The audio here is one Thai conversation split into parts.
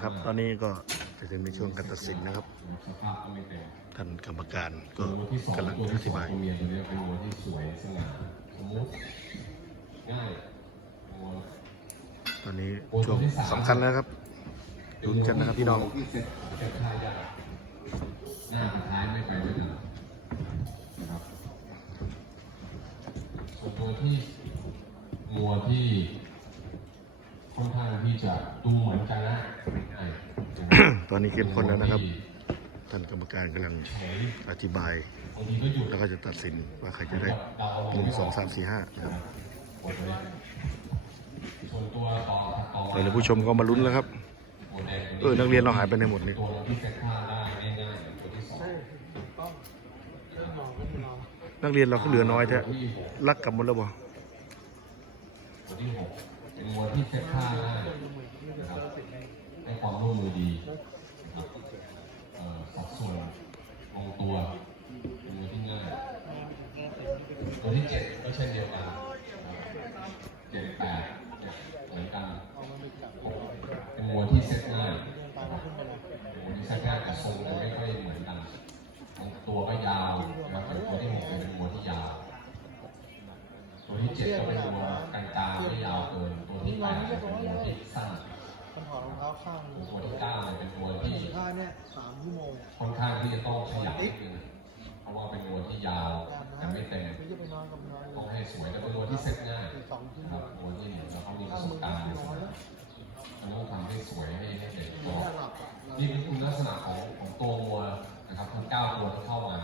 นะครับ ตอนนี้ก็จะถึงในช่วงการตัดสินนะครับสภาพก็ไม่เต็มท่านกรรมการก็ตัวที่สองกำลังตัวอที่สธิองบายตัวเมียตัวนี้เป็นวัวที่สวยสง่าสมูทง่ายวัวตอนนี้ช่วงสำคัญแล้วครับลุ้นกันนะครับพี่น้องที่เซ็ตเซ็ตท่ายากหน้ากับท้ายไม่ไปด้วยกันนะครับส่วนตัวที่งัวที่ ค่อนข้างที่จะดูเหมือนจะง่ายง่ายตอนนี้เข้มข้นแล้วนะครับ ท่านกรรมการกำลังอธิบาย แล้วก็จะตัดสินว่าใครจะได้หนึ่งสองสามสี่ห้านะครับหัวตัวนี้ส่วนตัวต่อนนี้ผู้ชมก็มาลุ้นแล้วครับ เออนักเรียนเราหายไปในหมดนี่นักเรียนเราก็เหลือน้อยแท้ตักรักกับหมดแล้วบ่ เป็นวัวที่เซ็ตท่าได้นะครับให้ความร่วมมือดีนะครับสัดส่วนลงตัวเป็นวัวที่ง่ายตัวที่เจ็ดก็เช่นเดียวกันเจ็ดแปดเนี่ยเหมือนกันเป็นวัวที่เซ็ตง่ายเป็นวัวที่เซ็ตง่ายแต่ทรงจะไม่ค่อยเหมือนกันตัวก็ยาวนะแต่ตัวที่หกเป็นวัวที่ยาว ตัวที่เจ็ดก็เป็นตัวกลางๆไม่ยาวเกินตัวที่แปดเป็นตัวที่สั้นมันถอดรองเท้าข้างตัวที่เก้าเนี่ยเป็นตัวที่ท่าเนี่ยสามชั่วโมงค่อนข้างที่จะต้องขยับนิดนึงเพราะว่าเป็นตัวที่ยาวแต่ไม่เต็มต้องให้สวยแล้วเป็นตัวที่เซ็ตง่ายนะครับตัวที่เหมือนเราเขามีประสบการณ์นอนแล้วมันต้องทำให้สวยให้ให้เด่นมึตัวนี่เป็นคุณลักษณะของของตัววัวนะครับทั้งเก้าตัวที่เข้ามา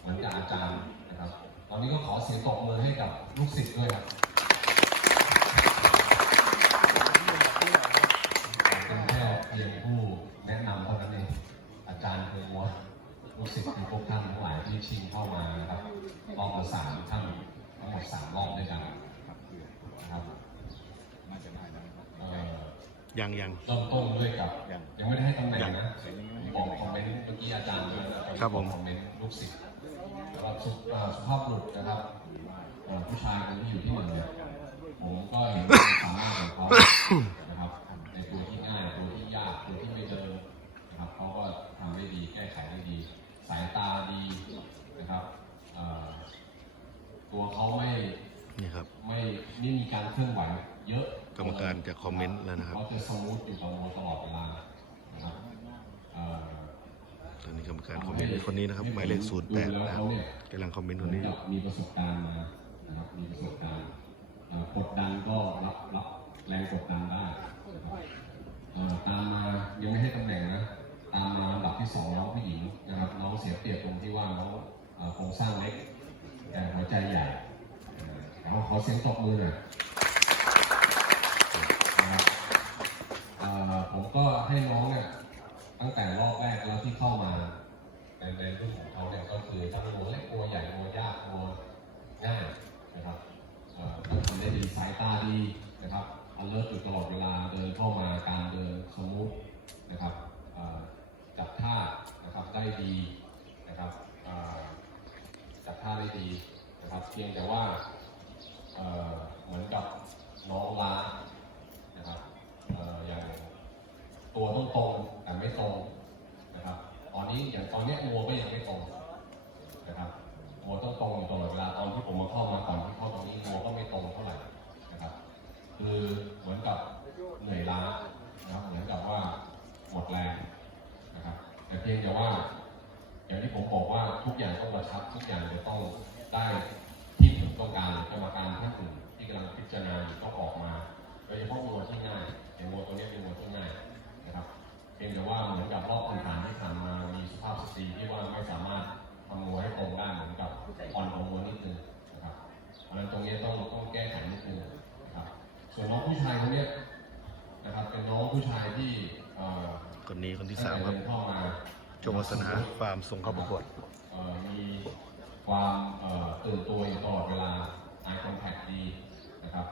เหมือนกับอาจารย์ นะครับตอนนี้ก็ขอเสียงตบมือให้กับลูกศิษย์ด้วยครับเป็นแค่เพียงผู้แนะนำเท่านั้นเองอาจารย์คือวัวลูกศิษย์คือพวกท่านทั้งหลายที่ชิงเข้ามานะครับรอบละสามท่านทั้งหมดสามรอบด้วยกันนะครับเอ่อยังยังเริ่มต้นด้วยกับ ยังไม่ได้ให้ตำแหน่งนะบอกคอมเมนต์เมื่อกี้อาจารย์ด้วยนะครับผมคอมเมนต์ลูกศิษย์ สำหรับสุเอ่อสุภาพบุรุษนะครับเอ่อผู้ชายคนที่อยู่ที่หนึ่งเนี่ยผมก็เห็นความสามารถของเขานะครับในตัวที่ง่ายตัวที่ยากตัวที่ไม่เจอนะครับเขาก็ทำได้ดีแก้ไขได้ดี สายตาดีนะครับเอ่อตัวเขาไม่นี่ครับไม่ไม่มีการเคลื่อนไหวเยอะกรรมการจะคอมเมนต์แล้วนะครับเขาจะสมูทอยู่กับโมตลอดเวลานะครับเอ่อ ตอนนี้ กรรมการคอมเมนต์คนนี้นะครับหมายเลขศูนย์แปดดูแล้วนะครับเขาเนี่ยกำลังคอมเมนต์เหคมือนนนี้อกัยู่บมีประสบการณ์มานะครับมีประสบการณ์เอ่อกดดันก็รับรับแรงกดดันได้นะครับเอ่อตามมายังไม่ให้ตำแหน่งนะตามมาลำดับที่สองน้องผู้หญิงนะครับน้องเสียเปรียบตรงที่ว่าน้องเอ่อโครงสร้างเล็กแต่หัวใจใหญ่เอ่อเราขอเสียงตบมือหน่อยนะครับเอ่อผมก็ให้น้องเนี่ยตั้งแต่รอบแรกแล้วที่เข้ามา ในในรุ่นของเขาเนี่ยก็คือทั้งตัวเล็กตัวใหญ่ตัวยากตัวง่ายนะครับทำได้ดีสายตาดีนะครับอันเลิศอยู่ตลอดเวลาเดินเข้ามาการเดินสมูทนะครับจับท่านะครับได้ดีนะครับจับท่าได้ดีนะครับเพียงแต่ว่าเหมือนกับน้องล้านะครับอย่างตัวต้องตรง ผมบอกว่าทุกอย่างต้องกระชับทุกอย่างจะต้องได้ที่ผมต้องการกรรมการท่านอื่นที่กำลังพิจารณาอยู่ต้องออกมาโดยเฉพาะวัวที่ง่ายอย่างวัวตัวนี้เป็นวัวที่ง่ายนะครับเพียงแต่ว่าเหมือนกับรอบผ่านๆที่ผ่านมามีสุภาพสตรีที่ว่าไม่สามารถทำวัวให้ตรงได้เหมือนกับอ่อนของวัวนิดนึงนะครับเพราะฉะนั้นตรงนี้ต้องต้องแก้ไขนิดนึงนะครับส่วนน้องผู้ชายคนเนี้ยนะครับเป็นน้องผู้ชายที่เอ่อคนนี้คนที่สามครับตั้งแต่เดินเข้ามา จงวัฒนาฟาร์มส่งเข้าประกวดมีความตื่นตัวอยู่ตลอดเวลา eye contact ดีนะครับ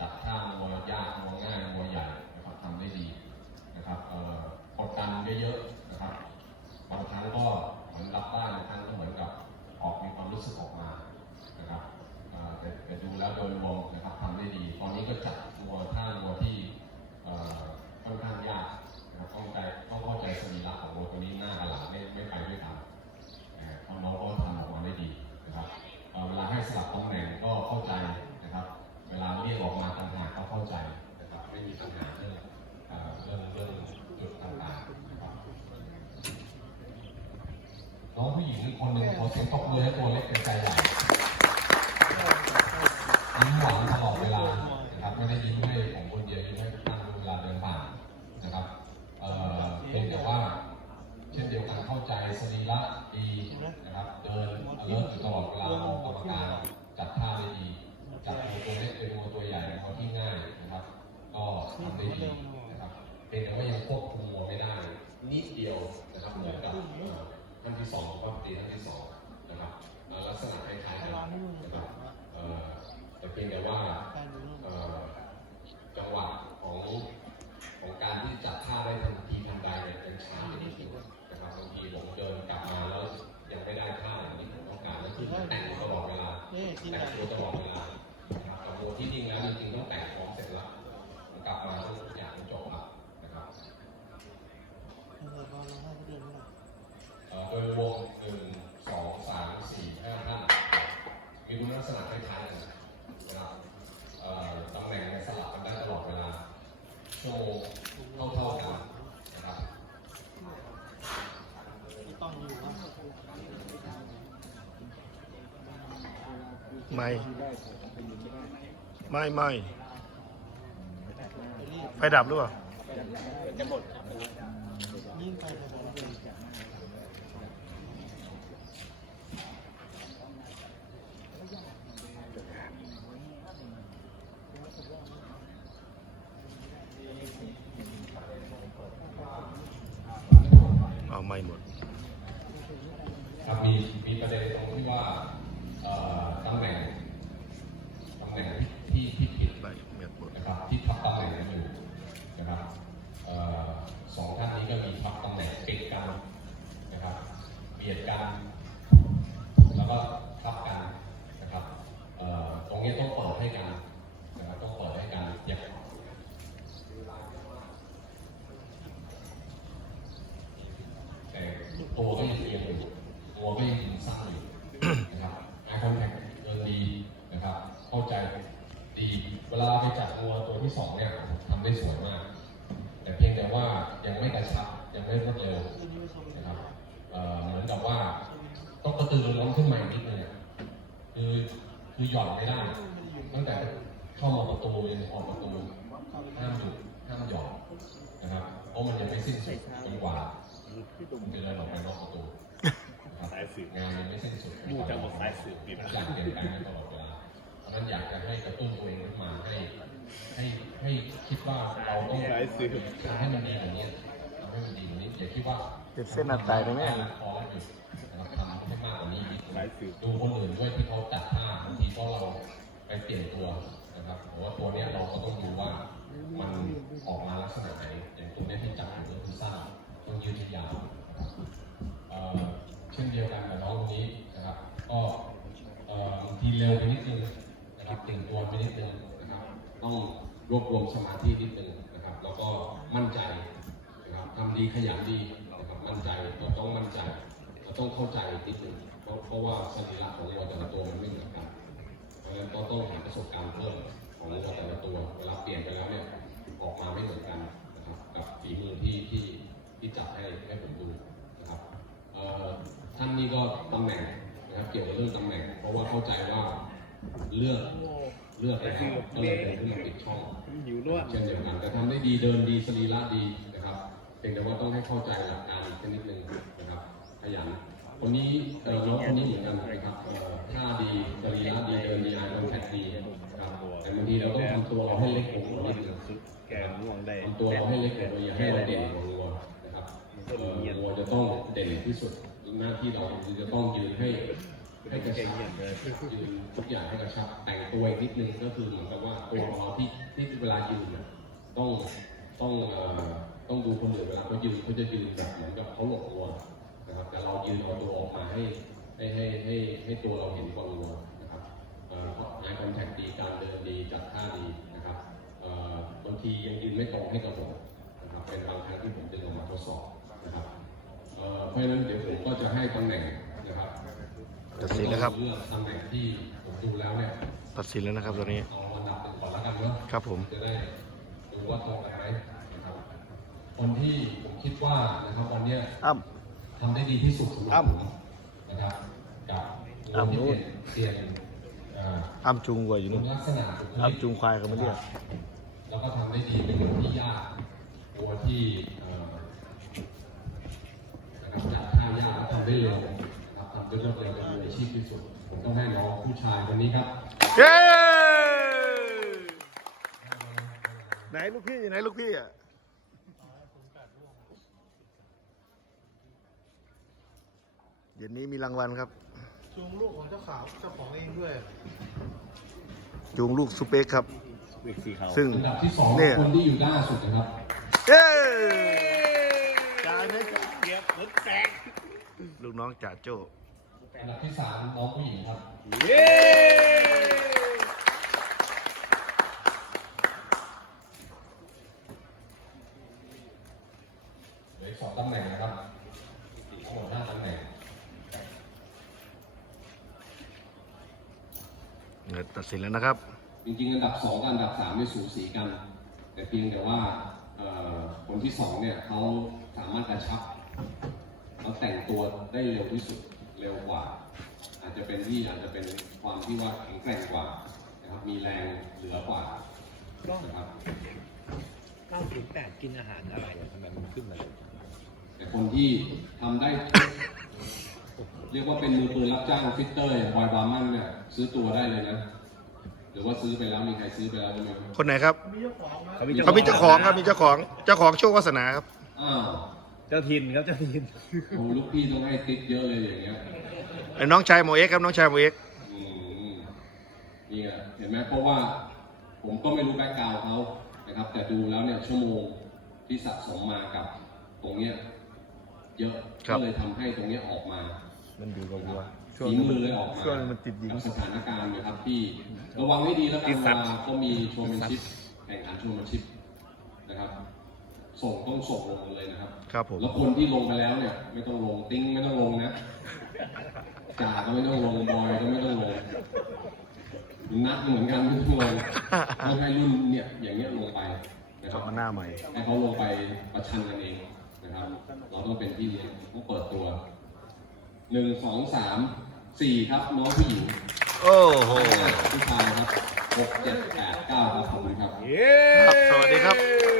จับท่ามัวยากมัวง่ายมัวใหญ่นะครับทำได้ดีนะครับกดดันเยอะๆนะครับบางครั้งก็เหมือนรับได้บางครั้งก็เหมือนกับออกมีความรู้สึกออกมานะครับแต่ดูแล้วโดยรวมนะครับทำได้ดี ตอนนี้ก็จับตัวท่ามัวที่เอ่อค่อนข้างยาก เสียงตบมือให้ตัวเล็กเป็นใจใหญ่ยิ้มหวานตลอดเวลานะครับไม่ได้ยิ้มให้ผมคนเดียวยิ้มให้ทุกท่านเวลาเดินผ่านนะครับเอ่อเพียงแต่ว่า เช่นเดียวกันเข้าใจสรีระดีนะครับ เดินเลิศอยู่ตลอดเวลามองกรรมการจัดท่าได้ดีจับตัวตัวเล็กเป็นตัวตัวใหญ่เขาที่ง่ายนะครับ ก็ทำได้ดีนะครับเพียงแต่ว่ายังควบคุมวัวไม่ได้นิดเดียวนะครับเหมือนกับ ท่านที่สองก็ตีท่านที่สองนะครับลักษณะคล้ายๆกันนะครับเอ่อแต่เพียงแต่ว่าเอ่อจังหวะของของการที่จัดท่าได้ทันทีทันใดเนี่ยยังช้าไปนิดนึงนะครับบางทีผมเดินกลับมาแล้วยังไม่ได้ท่าอย่างที่ผมต้องการก็คือแต่งตลอดเวลาแต่งตัวตลอดเวลานะครับกับโมที่จริงแล้วจริงๆต้องแต่งพร้อมเสร็จแล้วกลับมาทุกอย่างจบแล้วนะครับ โดยวงหนึ่งสองสามสี่ห้าท่านมีคุณลักษณะคล้ายๆกันนะครับตำแหน่งเนี่ยสลับกันได้ตลอดเวลาชั่วโมงเท่าๆกันนะครับต้องอยู่นะไม่ไม่ไม่ไปรีบไฟดับหรือเปล่า ยิ่งไปไปบอกเลย เอาไม่หมด ครับมีมีประเด็นตรงที่ว่าเอ่อตำแหน่งตำแหน่งที่ที่ผิด ไปเมียหมด นะครับที่ทับตำแหน่งกันอยู่นะครับเอ่อสองท่านนี้ก็มีทับตำแหน่งติดกันนะครับเบียดกัน แล้วก็ทับกันนะครับเอ่อตรงนี้ต้องเปิดให้กันนะครับต้องเปิดให้กันอย่าแต่ตัวก็ยังเอียงอยู่ตัวก็ยังสั้นอยู่นะครับไอคอนแทคเดินดีนะครับ เข้าใจดี เวลาไปจับงัวตัวที่สองเนี่ยทำได้สวยมาก แต่เพียงแต่ว่า ยังไม่กระชับยังไม่รวดเร็วคืนนี้ไม่โซนนะครับเอ่อเหมือนกับว่าต้องกระตือรือร้นขึ้นมาอีกนิดนึงอะคือคือหย่อนไม่ได้ตั้งแต่เข้ามาประตูยังออกประตูห้ามหยุดห้ามหย่อนนะครับเพราะมันยังไม่สิ้นสุดจนกว่าคุณจะเดินออกไปนอกประตูนะครับสายสืบงานยังไม่สิ้นสุดดูจากบทสายสืบดีนะอยากเปลี่ยนแปลงในตลอดเวลาเพราะฉะนั้นอยากจะให้กระตุ้นตัวเองขึ้นมาให้ให้ให้คิดว่าเรา ต้องสายสืบทำให้นดีกว่ากานี้อย่าคิดว่าติดเส้นอัดตายไปไหมพอแล้วหยุดนะครับทำให้มากกว่านี้ดนึงสายสืบดูคนอื่นด้วยที่เขาตัดท่าบางทีเพราะเราไปเปลี่ยนตัวนะครับเพราะว่าตัวเนี้ยเราก็ต้องดูว่ามันออกมาลักษณะไหนอย่างตัวนี้ที่จับอยู่ก็คือสั้นต้องยืดยาวเช่นเดียวกันกับน้องคนนี้นะครับ ก็บางทีเร็วไปนิดนึงนะครับตื่นตัวไปนิดนึงนะครับต้องรวบรวมสมาธินิดนึง แล้วก็มั่นใจนะครับทำดีขยันดีนะครับมั่นใจเราต้องมั่นใจเราต้องเข้าใจนิดหนึ่งเพราะเพราะว่าสรีระของวัวแต่ละตัวมันไม่เหมือนกันเพราะฉะนั้นก็ต้องหาประสบการณ์เพิ่มของวัวแต่ละตัวเวลาเปลี่ยนไปแล้วเนี่ยออกมาไม่เหมือนกันนะครับกับฝีมือที่ที่ที่จับให้ให้ผมดูนะครับท่านนี้ก็ตำแหน่งนะครับเกี่ยวกับเรื่องตำแหน่ง เพราะว่าเข้าใจว่าเลือก เลือกไปแล้วก็เลยเดินขึ้นมาปิดช่องหิวนวดเช่นเดียวกันแต่ทำได้ดีเดินดีสรีระดีนะครับเพียงแต่ว่าต้องให้เข้าใจหลักการอีกนิดนึงนะครับขยันคนนี้เอ่อน้องคนนี้เหมือนกันนะครับเอ่อท่าดีสรีระดีเดินดีอายคอนแทคดีนะครับแต่บางทีเราต้องทำตัวเราให้เล็กกว่าหัวนิดนึงแกง่วงได้ทำตัวเราให้เล็กกว่าหัวอย่าให้เราเด่นกว่าวัวนะครับเอ่อวัวจะต้องเด่นที่สุดหน้าที่เราคือจะต้องยืนให้ ให้กระชับยืนทุกอย่างให้กระชับ แต่งตัวนิดนึงก็คือเหมือนกับว่าตัวเราที่ที่เวลายืนเนี่ยต้องต้องเอ่อต้องดูคนอื่นเวลาเขายืนเขาจะยืนแบบเหมือนกับเขาหลบตัวนะครับแต่เรายืนเอาตัวออกมาให้ให้ให้ให้ให้ตัวเราเห็นกว่าตัวนะครับเอ่อไอคอนแทคดีการเดินดีจัดท่าดีนะครับบางทียังยืนไม่ตรงให้กับผมนะครับเป็นบางครั้งที่ผมดึงออกมาทดสอบนะครับเอ่อเพราะฉะนั้นเดี๋ยวผมก็จะให้ตำแหน่งนะครับ ตัดสินแล้วครับเลือกตำแหน่งที่ผมดูแล้วเนี่ยตัดสินแล้วนะครับตอนนี้เอาอันดับหนึ่งก่อนแล้วกันเนาะครับผมจะได้ดูว่าตรงกันไหมนะครับคนที่ผมคิดว่านะครับวันเนี้ยอ้ำทำได้ดีที่สุดสำหรับผมนะครับกอ้ำนู้นเสี่ยงอ่าอ้ำจุงกว่าอยู่คุนู่ณนลักษณะบุคลิกอ้ำจุงควายก็ไม่เรียกแล้วก็ทำได้ดีเป็นตัวที่ยากตัวที่เอ่อนะครับจับท่ายากแล้วทำได้เร็ว นะครับทำได้รวดเร็วเป็นมืออาชีพที่สุด ผมต้องให้น้องผู้ชายคนนี้ครับ เย้ไหนลูกพี่ไหนลูกพี่อะเย็นนี้มีรางวัลครับ จูงลูกของเจ้าขาวเจ้าของเองด้วยจูงลูกสุเปกครับเวกสีขาวซึ่งอันดับที่สองเนี่ยคนที่อยู่หน้าสุดนะครับ เย้จ่ายไหมเกียบรถแตกลูกน้องจ่าโจ้ อันดับที่สามน้องผู้หญิงครับ เย้เหลืออีกสองตำแหน่งนะครับทั้งหมดห้าตำแหน่งเงินตัดสินแล้วนะครับ จริงๆอันดับสองกับอันดับสามเนี่ยสูสีกัน แต่เพียงแต่ว่าเอ่อคนที่สองเนี่ยเขาสามารถกระชับเขาแต่งตัวได้เร็วที่สุด เร็วกว่า อาจจะเป็นที่อาจจะเป็นความที่ว่าแข็งแกร่งกว่านะครับมีแรงเหลือกว่านะครับ908 กินอาหารอะไรอะทำไมมันขึ้นมาเลยแต่คนที่ทำได้ เรียกว่าเป็นมือปืนรับจ้างฟิตเตอร์อย่างบอยบาร์มันเนี่ยซื้อตัวได้เลยนะหรือว่าซื้อไปแล้วมีใครซื้อไปแล้วไหมคนไหนครับมีเจ้าของไหมเขามีเขามีเจ้าของครับมีเจ้าของเจ้าของโชควาสนาครับ อ้าว เจ้าทินครับเจ้าทินโอ้ลูกพี่ต้องให้ติ๊กเยอะเลยอย่างเงี้ยไอ้น้องชายโมเอ็กซ์ครับน้องชายโมเอ็กซ์อืมนี่ไงเห็นไหมเพราะว่า ผมก็ไม่รู้แบ็กกราวด์เขานะครับ แต่ดูแล้วเนี่ยชั่วโมงที่สะสมมากับตรงเนี้ยเยอะก็เลยทำให้ตรงเนี้ยออกมา มันดีกว่าวัวฝีมือเลยออกมาช่วงมันติดยิงกับสถานการณ์นะครับที่ระวังให้ดีแล้วกันเวลาก็มีโชว์แมนชิพแข่งขันโชว์แมนชิพนะครับ ส่งต้องส่งลงมาเลยนะครับ ครับผม แล้วคนที่ลงไปแล้วเนี่ย ไม่ต้องลงติ้งไม่ต้องลงนะจ่าก็ไม่ต้องลงบอยก็ไม่ต้องลงนัดเหมือนกันไม่ต้องลงต้องให้รุ่นเนี่ยอย่างเงี้ยลงไปนะคกลัรับบมาหน้าใหม่ให้เขาลงไปประชันกันเองนะครับ เราต้องเป็นพี่เลี้ยงต้องเปิดตัวหนึ่งสองสามสี่ครับน้องผู้หญิงโอ้โหผู้ชายครับหกเจ็ดแปดเก้าครับขอบคุณครับเย้ครับ สวัสดีครับอย่าลืมก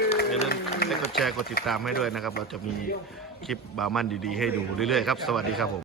ดแชร์กดติดตามให้ด้วยนะครับ เราจะมีคลิปบาร์มันดีๆ ให้ดูเรื่อยๆครับ สวัสดีครับผม